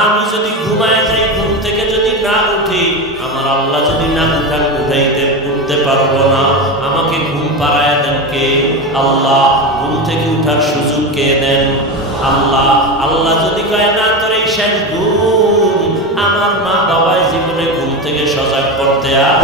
আমি যদি ঘুমায় যাই, ঘুম থেকে যদি না উঠি, আমার আল্লাহ যদি না উঠতে পারবো না। আমাকে ঘুম পাড়ায় দেন কে? আল্লাহ। ঘুম থেকে উঠার সুযোগ কে দেন? আল্লাহ। আল্লাহ যদি কয় না তোর এই শেষ ঘুম, আমার মা বাবায় জীবনে ঘুম থেকে সজাগ করতে আর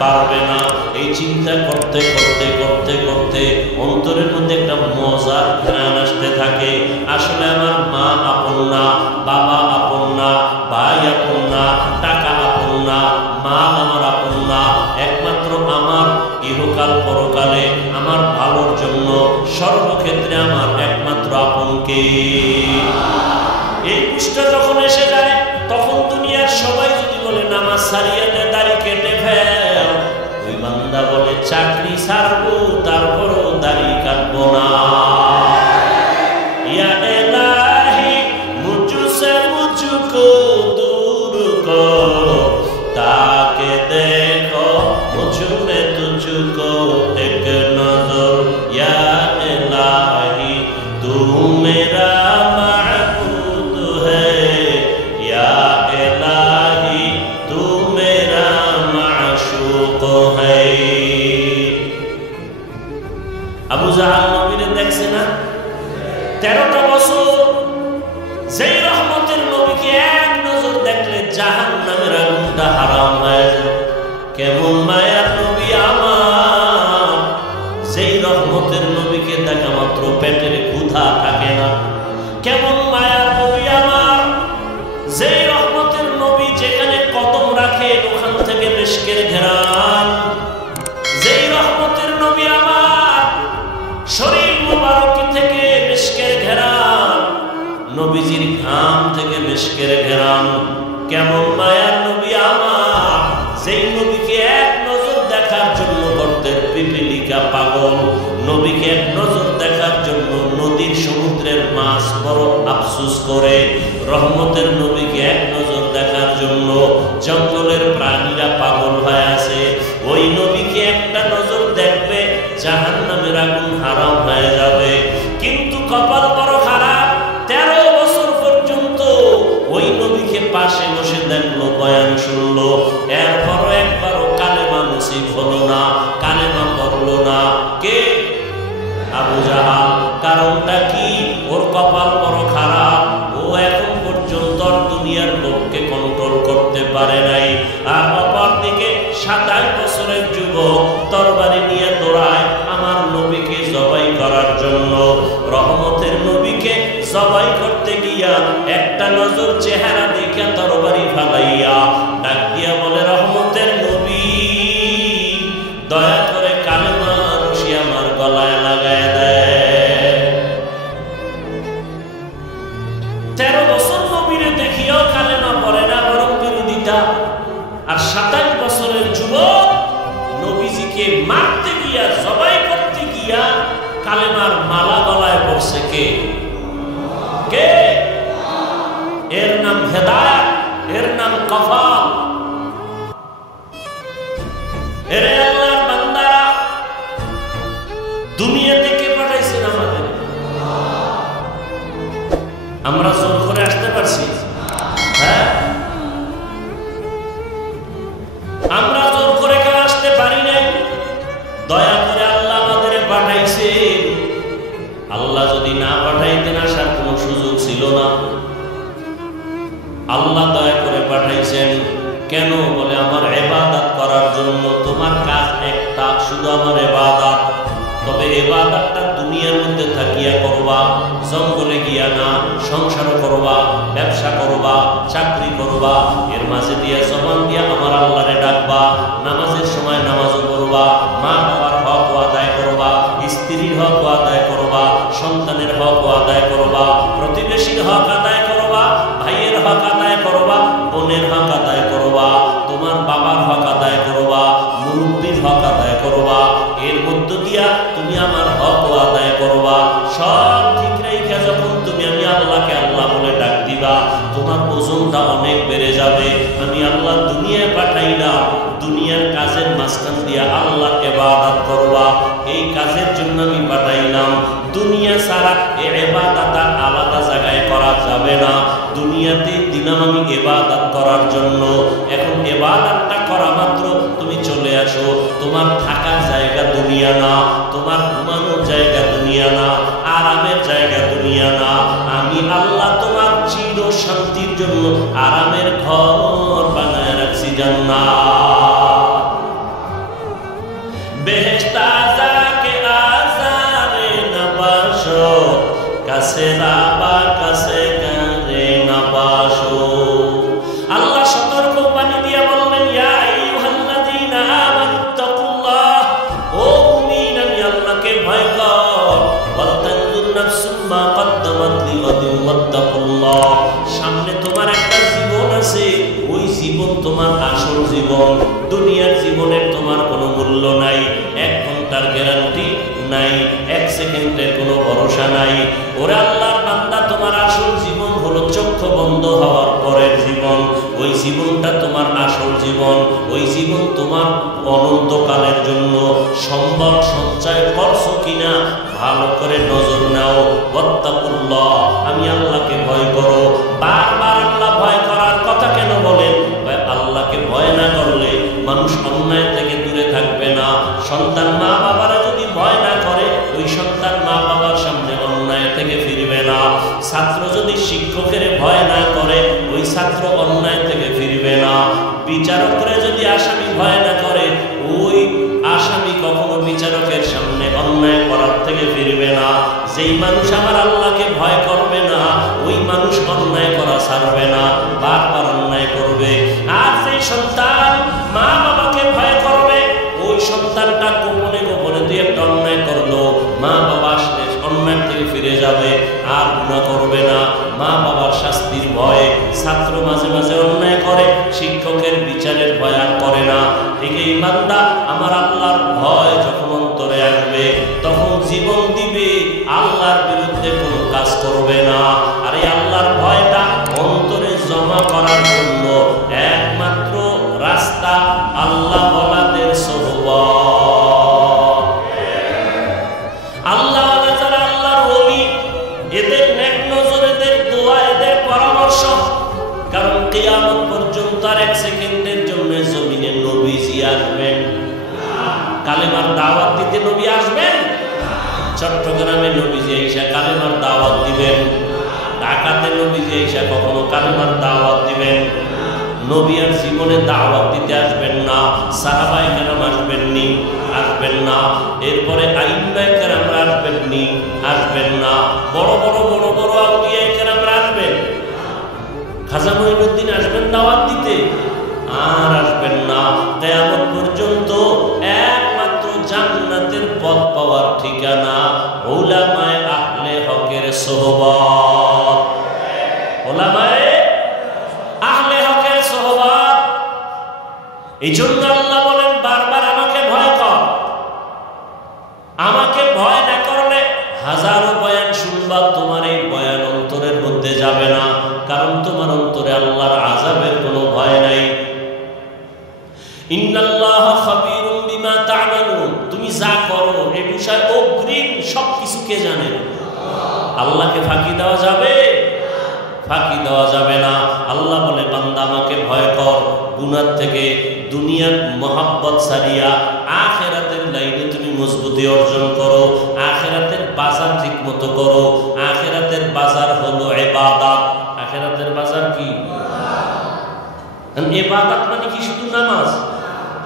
পারবে না। এই চিন্তা করতে করতে করতে করতে অন্তরের মধ্যে একটা মজার ঘ্রাণ আসতে থাকে। আসলে আমার মা আপন না, বাবা আপন না, ভাই আপন না, টাকা আপন না, মা আমার আপন না। একমাত্র আমার ইহকাল পরকালে আমার ভালোর জন্য সর্বক্ষেত্রে আমার একমাত্র আপনকে। এই বুঝটা যখন এসে যায়, তখন দুনিয়ার সবাই যদি বলে নামাজ ছাড়িয়ে দে, দাড়ি কেটে ফেল, ওই বান্দা বলে চাকরি ছাড়বো তারপরও দাড়ি কাটবো না। ইয়া ইলাহি মুঝসে মুঝকো দূর করো, তাকে দেখো মুঝমে তুঝকো এক নজর। ইয়া ইলাহি তু মেরা মাবুদ হ্যায়, ইয়া ইলাহি তু মেরা মাশুক হ্যায়। আবু জাহাল নবীরে দেখছে না? 13টা বছর যেই রহমতের নবীকে এক নজর দেখলে জাহান্নামের আগুনটা হারাম হয়ে যায়। কেমন মায়ার নবী আমার, যেই রহমতের নবীকে দেখা মাত্র পেটের ক্ষুধা থাকে না। কেমন মায়ার নবী আমার, যেই রহমতের নবী যেখানে কদম রাখে ওখান থেকে মিশকের ঘেরান। যেই রহমতের নবী আমার, শরীর মুবারক থেকে মিশকের ঘেরান, নবীজির ঘাম থেকে মিশকের ঘেরান। কেমন মায়ার নবী আমার, যেই নবীকে এক নজর দেখার জন্য গর্তের পিপিলিকা পাগল। নবীকে এক নজর দেখার জন্য নদীর সমুদ্রের মাছ বড় আফসোস করে। রহমতের নবীকে এক নজর দেখার জন্য জঙ্গলের প্রাণীরা পাগল হয়ে আছে। ওই নবীকে একটা নজর দেখবে, জাহান্নামের আগুন হারাম হয়ে যাবে। কিন্তু কপাল বড় খারাপ, 13 বছর পর্যন্ত ওই নবীকে পাশে বসে দেখলো, বয়ান শুনলো, এরপরও একবারও কালেমা নসিব হলো না, কালেমা পড়লো না। কে? আবু জাহাল। কারণটা কি? ওর কপাল বড় খারাপ। ও এখন পর্যন্ত দুনিয়ার লোককে কন্ট্রোল করতে পারে নাই। আর অপর দিকে 27 বছরের যুবক তরবারি নিয়ে দৌড়ায় আমার নবীকে জবাই করার জন্য। রহমতের নবীকে জবাই করতে গিয়া একটা নজর চেহারা দেখে তরবারি ফালাইয়া ডাক দিয়া বলে, রহমতের নবী দয়া করে কালেমা রশি আমার গলায় লাগায় দেয়। 13 বছর নবীরে দেখিয়াও কালেমা পড়ে না, বরং বিরোধিতা। আর 27 বছরের যুবক নবীজিকে মারতে গিয়া, জবাই করতে গিয়া কালেমার মালা গলায় পড়ছে। কে? কে? এর নাম হেদায়েত, এর নাম কফাল। এরে আল্লাহর বান্দারা, দুনিয়া থেকে পাঠাইছেন আমাদের। আমরা জোর করে আসতে পারছি? হ্যাঁ, আমরা জোর করে কেউ আসতে পারি নাই। দয়া করে আল্লাহ আমাদের পাঠাইছে। আল্লাহ যদি না পাঠাইতেন আসার কোনো সুযোগ ছিল না। আল্লাহ দয়া করে পাঠাইছেন। কেন? বলে আমার ইবাদত করার জন্য। তোমার কাজ একটা, শুধু আমার ইবাদত। তবে ইবাদতটা দুনিয়ার মধ্যে থাকিয়া করবা, জঙ্গলে গিয়া না। সংসার করবা, ব্যবসা করবা, চাকরি করবা, এর মাঝে দিয়ে জবান দিয়া আমার আল্লাহরে ডাকবা। নামাজের সময় নামাজও করবা, মা বাবার হক আদায় করবা, স্ত্রীর হক আদায় করবা, সন্তানের হক আদায় করবা, প্রতিবেশীর হক আদায় করবা, ভাইয়ের হক আদায় করবা, বোনের হক আদায় করবা, তোমার বাবার হক আদায় করবা, মুরব্বীর হক আদায় করবা। এর মধ্য দিয়া তুমি আমার হক আদায় করবা। সব ঠিক রেখে যখন তুমি আমি আল্লাহকে আল্লাহ বলে ডাক দিবা, তোমার ওজনটা অনেক বেড়ে যাবে। আমি আল্লাহ দুনিয়ায় পাঠাইলাম, দুনিয়ার কাজের মাঝখান দিয়া আল্লাহর ইবাদত করবা। এই কাজের জন্য আমি পাঠাইলাম। দুনিয়া ছাড়া এই ইবাদতটা আলাদা জায়গায় করা যাবে না। দুনিয়া দুনিয়াতে দিলাম আমি ইবাদত করার জন্য। এখন ইবাদতটা করা মাত্র তুমি চলে আসো। তোমার থাকার জায়গা দুনিয়া না, তোমার ঘুমানোর জায়গা দুনিয়া না, আরামের জায়গা দুনিয়া না। আমি আল্লাহ তোমার চির শান্তির জন্য আরামের ঘর বানায় রাখছি জান্নাত। বেহেশত আযাকে আযারে নবাসো, কাছে রাবা কাছে গারে নবাসো। আল্লাহ সতর্ক বাণী দিয়ে বললেন, ইয়া আইয়ুহাল্লাযীনা আমানুত্তাকুল্লাহ, ও মুমিন আমি আল্লাহকে ভয় কর। ওয়ালতানজুর নাফসুম মা কদ্দামাত লিগাদিন ওয়াত্তাকুল্লাহ। সামনে তোমার একটা জীবন আছে, ওই জীবন তোমার আসল জীবন। দুনিয়ার জীবনের তোমার কোনো মূল্য নাই, 1 ঘন্টার গ্যারান্টি নাই, 1 সেকেন্ডের কোনো ভরসা নাই। ওরে আল্লাহর বান্দা, তোমার আসল জীবন হলো চক্ষু বন্ধ হওয়ার পরের জীবন। ওই জীবনটা তোমার আসল জীবন, ওই জীবন তোমার অনন্তকালের জন্য। সম্ভব সঞ্চয় করছো কিনা ভালো করে নজর নাও। ওয়াত্তাকুল্লাহ, আমি আল্লাহকে ভয় করো। বারবার আল্লাহ ভয় করার কথা কেন বলেন? আল্লাহকে ভয় না করলে মানুষ অন্যায় থেকে দূরে থাকবে না। সন্তান মা বাবারা যদি ভয় না করে, ওই সন্তান মা বাবার সামনে অন্যায় থেকে ফিরবে না। ছাত্র যদি শিক্ষকের ভয় না করে, ওই ছাত্র অন্যায় থেকে ফিরবে না। বিচারকরা যদি আসামি ভয় না করে, ওই আসামি কখনো বিচারকের সামনে অন্যায় করার থেকে ফিরবে না। যেই মানুষ আমার আল্লাহকে ভয় করবে না, ওই মানুষ অন্যায় করা ছাড়বে না, বারবার অন্যায় করবে। আর সেই সন্তান মা বাবাকে ভয় করবে, ওই সন্তানটা গোপনে গোপনে দিয়ে একটা অন্যায় করলো, মা বাবা আসলে অন্যায় থেকে ফিরে যাবে, আর গুনাহ করবে না। মা বাবার শাস্তির ভয়ে ছাত্র মাঝে মাঝে অন্যায় করে, শিক্ষকের বিচারের ভয় আর করে না। ঠিক এই বান্দা আমার আল্লাহর ভয় যখন অন্তরে আসবে, তখন জীবন দিবে, আল্লাহর বিরুদ্ধে কোনো কাজ করবে না। আর এই আল্লাহর ভয়টা অন্তরে জমা করার জন্য একমাত্র রাস্তা আল্লাহ ওয়ালাদের সোহবত। আল্লাহ যারা আল্লাহর ওলি, এদের নেক নজর, এদের দোয়া, এদের পরামর্শ। কারণ কিয়ামত পর্যন্ত আর 1 সেকেন্ডের জন্য জমিনে নবীজি আসবেন। কালেমার দাওয়াত দিতে নবী আসবেন। চট্টগ্রামে নবীজি এসে কালেমার দাওয়াত দিবেন। ঢাকাতে নবীজি এসে কখনো কালেমার দাওয়াত দিবেন। নবী আর জীবনে দাওয়াত দিতে আসবেন না। সাহাবায়ে কেরাম আসবেননি, আসবেন না। এরপরে আইম্মায়ে কেরাম আসবেননি, আসবেন না। বড় বড় বড় বড় আউলিয়ায়ে কেরাম আসবেন। খাজা মঈনুদ্দিন আসবেন দাওয়াত দিতে? আর আসবেন না। কিয়ামত পর্যন্ত একমাত্র জান্নাতের পথ পাওয়ার ঠিকানা উলামায়ে আহলে হকের সোহবত। উলামায়ে আহলে হকের সোহবত। এই জন্য আল্লাহ বলেন বারবার আমাকে ভয় কর। আমাকে ভয় না করলে হাজারো বয়ান শুনবা, তোমার এই বয়ান অন্তরের মধ্যে যাবে না। কারণ তোমার অন্তরে আল্লাহর আযাবের কোনো ভয় নাই। ইন্নাল্লাহা খাবীরুম বিমা তা'মালুন, তুমি যা করো এই বিষয়ে অগ্রিম সবকিছু কে জানেন? আল্লাহকে ফাঁকি দেওয়া যাবে? ফাঁকি দেওয়া যাবে না। আল্লাহ বলে বান্দা আমাকে ভয় কর, গুনাহ থেকে দুনিয়ার মহব্বত ছাড়িয়া আখিরাতের লাইনে তুমি মজবুতি অর্জন করো। আখিরাতের বাজার ঠিক মতো করো। আখিরাতের বাজার হলো ইবাদত। আখিরাতের বাজার কি? ইবাদত মানে কি শুধু নামাজ?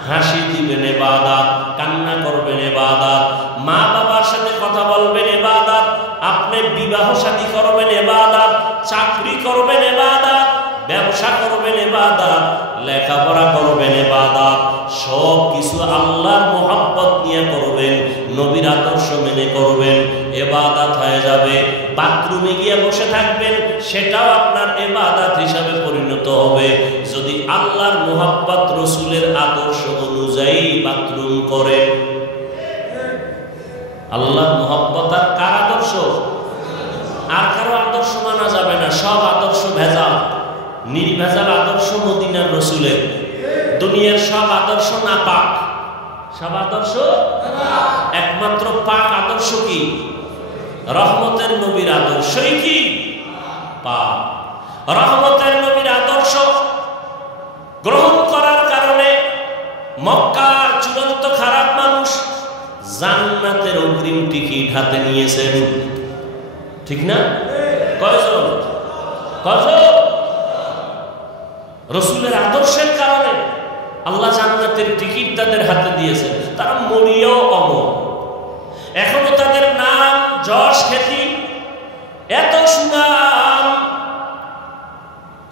হাসি দিবেন ইবাদত, কান্না করবেন ইবাদত, মা বাবার সাথে কথা বলবেন ইবাদত, আপনি বিবাহ শাদী করবেন ইবাদত, চাকরি করবেন ইবাদত, ব্যবসা করবেন ইবাদত, লেখাপড়া করবেন ইবাদত। সব কিছু আল্লাহর মহব্বত নিয়ে করবেন, নবীর আদর্শ মেনে করবেন, ইবাদত হয়ে যাবে। বাথরুমে গিয়ে বসে থাকবেন, সেটাও আপনার ইবাদত হিসাবে পরিণত হবে যদি আল্লাহর মহব্বত, রাসূলের আদর্শ অনুযায়ী বাথরুম করে। আল্লাহর মহব্বত আর কার আদর্শ? আর কারো আদর্শ মানা যাবে না। সব আদর্শ ভেজাল। নির্ভেজাল আদর্শ মদিনার রাসূলের। দুনিয়ার সব আদর্শ নাপাক। সব আদর্শ একমাত্র পাক আদর্শ কি? রহমতের নবীর আদর্শই কি পাক। রহমতের নবীর আদর্শ গ্রহণ করার কারণে মক্কার চূড়ান্ত খারাপ মানুষ জান্নাতের অগ্রিম টিকিট হাতে নিয়েছেন, ঠিক না? কয়জন? রাসূলের আদর্শের কারণে আল্লাহ জান্নাতের টিকিট তাদের হাতে দিয়েছেন। তারা মরিয়াও অমর, এখনো তাদের নাম যশ খ্যাতি এত সুনাম।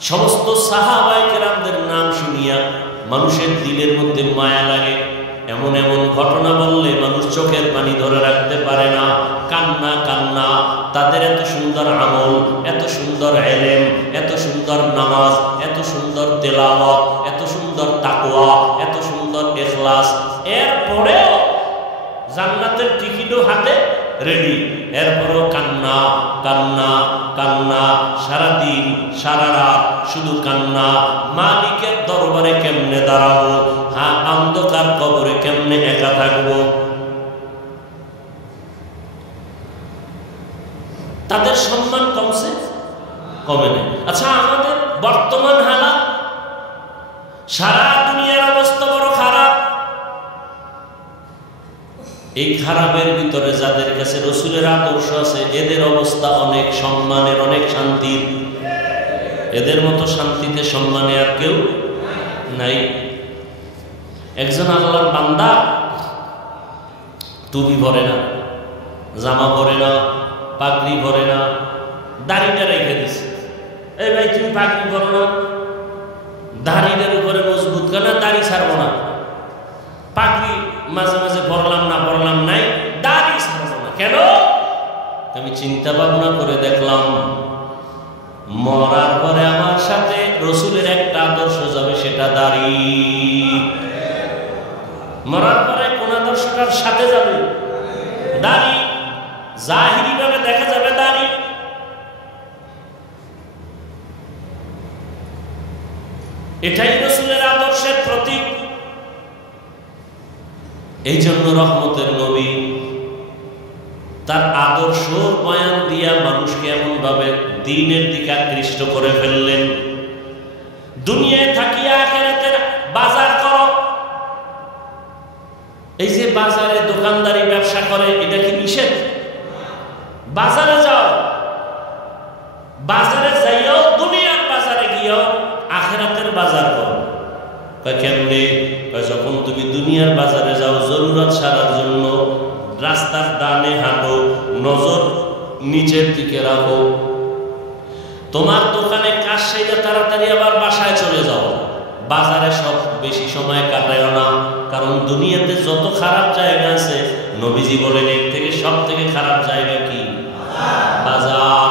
সমস্ত সাহাবায়ে কেরামদের নাম শুনিয়া মানুষের দিলের মধ্যে মায়া লাগে। এমন এমন ঘটনা বললে মানুষ চোখের পানি ধরে রাখতে পারে না, কান্না কান্না। তাদের এত সুন্দর আমল, এত সুন্দর ইলম, এত সুন্দর নামাজ, এত সুন্দর তেলাওয়াত, এত সুন্দর তাকওয়া, এত সুন্দর ইখলাস, এরপরেও জান্নাতের টিকিটও হাতে রেডি, এরপরেও কান্না কান্না কান্না, সারাদিন সারা রাত শুধু কান্না। মালিকের দরবারে কেমনে দাঁড়াবো, হ্যাঁ অন্ধকার কবরে কেমনে একা থাকবো। তাদের সম্মান কমছে? কমে নেই। আচ্ছা, আমাদের বর্তমান হালাত, সারা দুনিয়ার অবস্থা বড় খারাপ। এই খারাপের ভিতরে যাদের কাছে রাসূলের আদর্শ আছে এদের অবস্থা অনেক সম্মানের, অনেক শান্তির। এদের মতো শান্তিতে সম্মানে আর কেউ নাই। একজন আল্লাহর বান্দা টুপি পরে না, জামা পরে না, পাগড়ি পরে না, দাড়িটা রেখে দিছে। এই ভাই তুমি পাগড়ি পরো না, দাড়িটার উপরে মজবুত কেন, দাড়ি ছাড়বো না। পাগড়ি মাঝে মাঝে পরলাম না, পরলাম নাই, দাড়ি ছাড়বো না কেন? আমি চিন্তা ভাবনা করে দেখলাম মরার পরে আমার সাথে রাসূলের একটা আদর্শ যাবে, সেটা দাড়ি। মরার পরে কোন আদর্শটার সাথে যাবে? দাড়ি। জাহিরি ভাবে দেখা যাবে দাড়ি। এটাই রাসূলের আদর্শের প্রতীক। এই জন্য রহমতের নবী তার আদর্শ বয়ান দিয়া মানুষকে এমন ভাবে দ্বীনের দিকে আকৃষ্ট করে ফেললেন। দুনিয়ায় থাকিয়া আখিরাতের বাজার করো। এই যে বাজারে দোকানদারি ব্যবসা করে, এটা কি নিষেধ? বাজারে যাও, বাজারে যাইও, দুনিয়ার বাজারে গিয়েও আখিরাতের বাজার করো। কেমনে? যখন তুমি দুনিয়ার বাজারে যাও জরুরত সারার জন্য, রাস্তার ডানে হাঁটো, নজর নিচের দিকে রাখো। তোমার দোকানে কাজ সেরে তাড়াতাড়ি আবার বাসায় চলে যাও। বাজারে সব বেশি সময় কাটায়ও না, কারণ দুনিয়াতে যত খারাপ জায়গা আছে নবীজি বলেন এর থেকে সব থেকে খারাপ জায়গা কি? বাজার।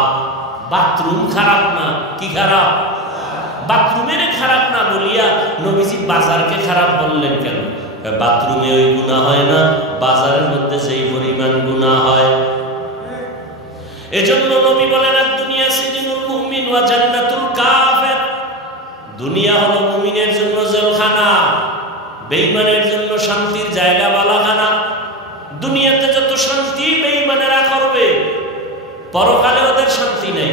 বাথরুম খারাপ না, কি খারাপ? বাথরুমের খারাপ না বলিয়া নবীজি বাজারকে খারাপ বললেন কেন? বাথরুমে ওই গুনাহ হয় না, বাজারের মধ্যে যেই পরিমাণ গুনাহ হয়। এজন্য নবী বলেন দুনিয়া সিজনুল মুমিন ওয়া জান্নাতুল কাফির। দুনিয়া হলো মুমিনের জন্য জেলখানা, বেঈমানের জন্য শান্তির জায়গা বালাখানা। দুনিয়াতে যত শান্তি বেঈমানেরা করবে, পরকালে ওদের শান্তি নেই।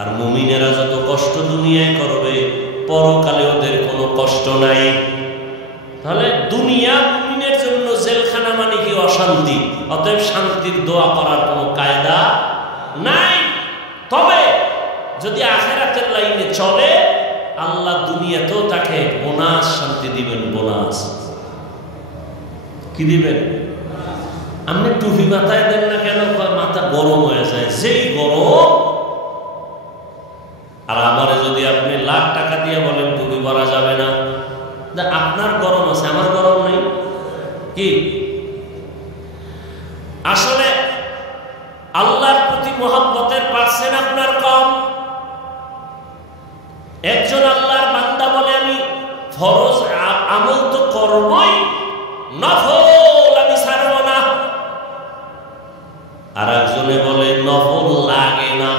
আর মুমিনেরা যত কষ্ট দুনিয়ায় করবে, পরকালে ওদের কোনো কষ্ট নাই। তাহলে দুনিয়া মুমিনের জন্য জেলখানা মানে কি? অশান্তি। অতএব শান্তির দোয়া করার কোনো কায়দা নাই। তবে যদি আখিরাতের লাইনে চলে, আল্লাহ দুনিয়াতেও তাকে বোনাস শান্তি দিবেন। বোনাস কি দিবেন? আপনি টুপি মাথায় দেন না কেন? মাথা গরম হয়ে যায়, যেই গরম। আর আমারে যদি আপনি লাখ টাকা দিয়ে বলেন টুপি পরা যাবে না, আপনার গরম আছে, আমার গরম নেই কি? আসলে আল্লাহর প্রতি মহব্বতের পার্সেন্ট আপনার কম। একজন আল্লাহর বান্দা বলে আমি ফরজ আমল তো করবই, নফল আমি ছাড়ব না। আর একজনে বলে নফল লাগে না,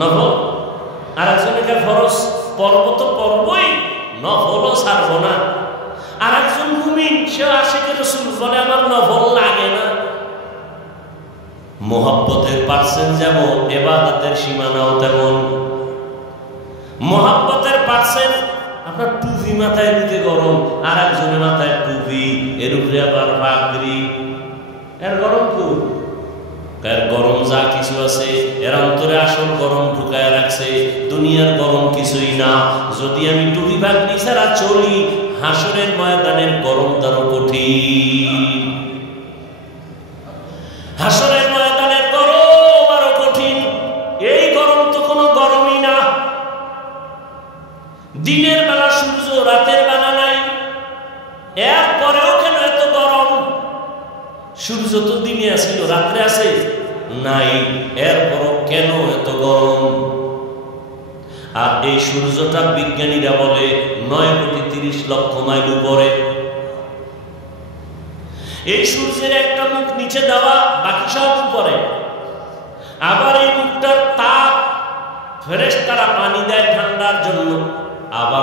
নফল। আর একজনে ফরজ পর্ব তো পর্বই, নফলও ছাড়ব না। আর একজন মুমিন, সে আশিকে রাসূল, বলে আমার নফল লাগে না। মহব্বতের পার্সেন্ট যেমন, ইবাদতের সীমানাও তেমন। মোহাব্বতের পার্সেন্ট আপনার টুপি মাথায় দিতে গরম, আর একজনের মাথায় টুপি, এর উপরে আবার পাগড়ি, এর গরম খুব। এর গরম যা কিছু আছে এর অন্তরে আসল গরম ঢুকায় রাখছে, দুনিয়ার গরম কিছুই না। যদি আমি টুপি পাগড়ি ছাড়া চলি, হাসরের ময়দানের গরম তারও কঠিন, হাসরের ময়দানের গরম আরো কঠিন। এই গরম তো কোনো গরমই না। দিনের বেলা সূর্য, রাতের বেলা নাই, এরপরেও কেন এত গরম? সূর্য তো দিনে আসিল, রাত্রে আছে নাই, এরপরও কেন এত গরম? আর এই সূর্যটা বিজ্ঞানীরা বলে 9,30,00,000 মাইল উপরে। এই সূর্যের একটা মুখ নিচে দেওয়া, বাকি সব উপরে। আবার এই মুখটার তাপ ফেরেশতারা পানি দেয় ঠান্ডার জন্য, আবার